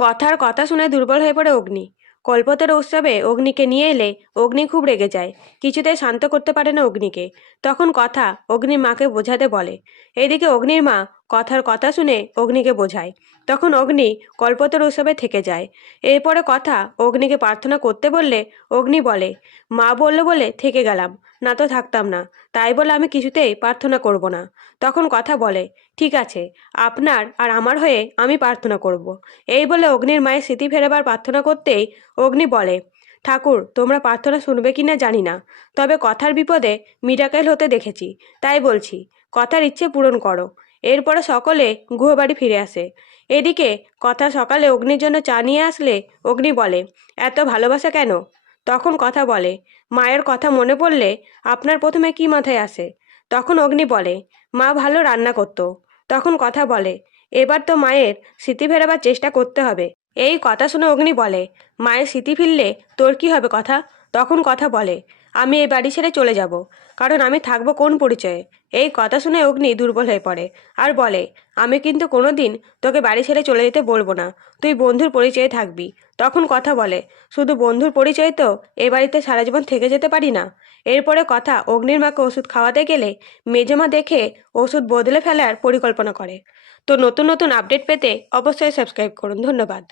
কথার কথা শুনে দুর্বল হয়ে পড়ে অগ্নি। কল্পতরু উৎসবে অগ্নিকে নিয়ে এলে অগ্নি খুব রেগে যায়। কিছুতেই শান্ত করতে পারে না অগ্নিকে। তখন কথা অগ্নির মাকে বোঝাতে বলে। এদিকে অগ্নির মা কথার কথা শুনে অগ্নিকে বোঝায়। তখন অগ্নি কল্পতরু উৎসবে থেকে যায়। এরপরে কথা অগ্নিকে প্রার্থনা করতে বললে অগ্নি বলে, মা বললো বলে থেকে গেলাম, না তো থাকতাম না, তাই বলে আমি কিছুতেই প্রার্থনা করব না। তখন কথা বলে, ঠিক আছে, আপনার আর আমার হয়ে আমি প্রার্থনা করব। এই বলে অগ্নির মায়ের স্মৃতি ফেরাবার প্রার্থনা করতেই অগ্নি বলে, ঠাকুর তোমরা প্রার্থনা শুনবে কিনা জানি না, তবে কথার বিপদে মিরাকেল হতে দেখেছি, তাই বলছি কথার ইচ্ছে পূরণ করো। এরপরে সকলে গুহবাড়ি ফিরে আসে। এদিকে কথা সকালে অগ্নির জন্য চা নিয়ে আসলে অগ্নি বলে, এত ভালোবাসা কেন? তখন কথা বলে, মায়ের কথা মনে পড়লে আপনার প্রথমে কি মাথায় আসে? তখন অগ্নি বলে, মা ভালো রান্না করতো। তখন কথা বলে, এবার তো মায়ের স্মৃতি ফেরাবার চেষ্টা করতে হবে। এই কথা শুনে অগ্নি বলে, মায়ের স্মৃতি ফিরলে তোর কি হবে কথা? তখন কথা বলে, আমি এই বাড়ি ছেড়ে চলে যাব, কারণ আমি থাকবো কোন পরিচয়ে? এই কথা শুনে অগ্নি দুর্বল হয়ে পড়ে আর বলে, আমি কিন্তু কোনোদিন তোকে বাড়ি ছেড়ে চলে যেতে বলবো না, তুই বন্ধুর পরিচয়ে থাকবি। তখন কথা বলে, শুধু বন্ধুর পরিচয় তো এ বাড়িতে সারা জীবন থেকে যেতে পারি না। এরপরে কথা অগ্নির মাকে ওষুধ খাওয়াতে গেলে মেজমা দেখে ওষুধ বদলে ফেলার পরিকল্পনা করে। তো নতুন নতুন আপডেট পেতে অবশ্যই সাবস্ক্রাইব করুন। ধন্যবাদ।